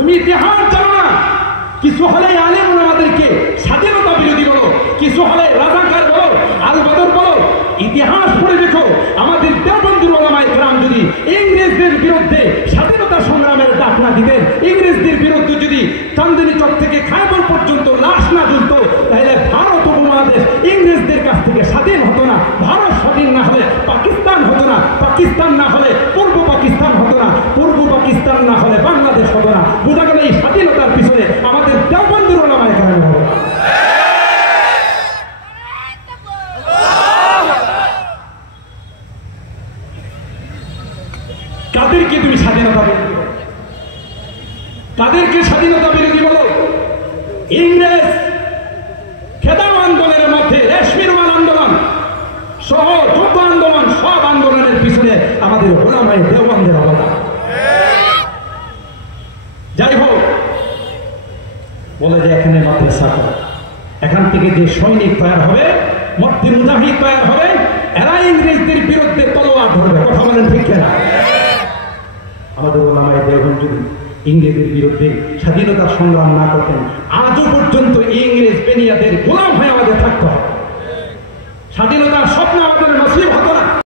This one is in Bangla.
তুমি ইতিহাস জানো না। কিছু হলে আলেম আমাদেরকে স্বাধীনতা বিরোধী বলো, কিছু হলে রাজাকার বলো, আল বদর বলো। ইতিহাস পড়ে দেখো, আমাদের দেওবন্দির ওলামায়ে কেরাম যদি ইংরেজদের বিরুদ্ধে স্বাধীনতা সংগ্রামের ডাক না দিতেন, ইংরেজদের বিরুদ্ধে যদি চাঁদনী চক থেকে খায়বর পর্যন্ত লাশ না ঝুলত, তাহলে ভারত উপমহাদেশ ইংরেজদের কাছ থেকে স্বাধীন হতো না। ভারত স্বাধীন না হলে পাকিস্তান হতো না, পাকিস্তান না হলে পূর্ব পাকিস্তান হতো না, পূর্ব পাকিস্তান না হলে বাংলাদেশ হতো না। বোঝা গেল এই স্বাধীনতার পিছনে আমাদের দেওবন্দির ওলামায়ে কেরাম হবে। কাদেরকে তুমি স্বাধীনতা বিরোধী বলো? কাদেরকে স্বাধীনতা বিরোধী বলো? ইংরেজ খেদাও আন্দোলনের মধ্যে রেশমি রুমাল আন্দোলন সহ যুদ্ধ আন্দোলন, সব আন্দোলনের পিছনে আমাদের ওলামায়ে দেওবন্দের অবদান। যাই হোক, বলে যে এখানে মাদ্রাসা করে, এখান থেকে যে সৈনিক তৈরি হবে, মধ্যে মুজাহিদ তৈরি হবে, এরা ইংরেজদের বিরুদ্ধে তলোয়ার ধরবে। কথা বলেন ঠিক না? আমাদের ওলামায়ে দেওবন্দ যদি ইংরেজের বিরুদ্ধে স্বাধীনতার সংগ্রাম না করতেন, আজও পর্যন্ত ইংরেজ বেনিয়াদের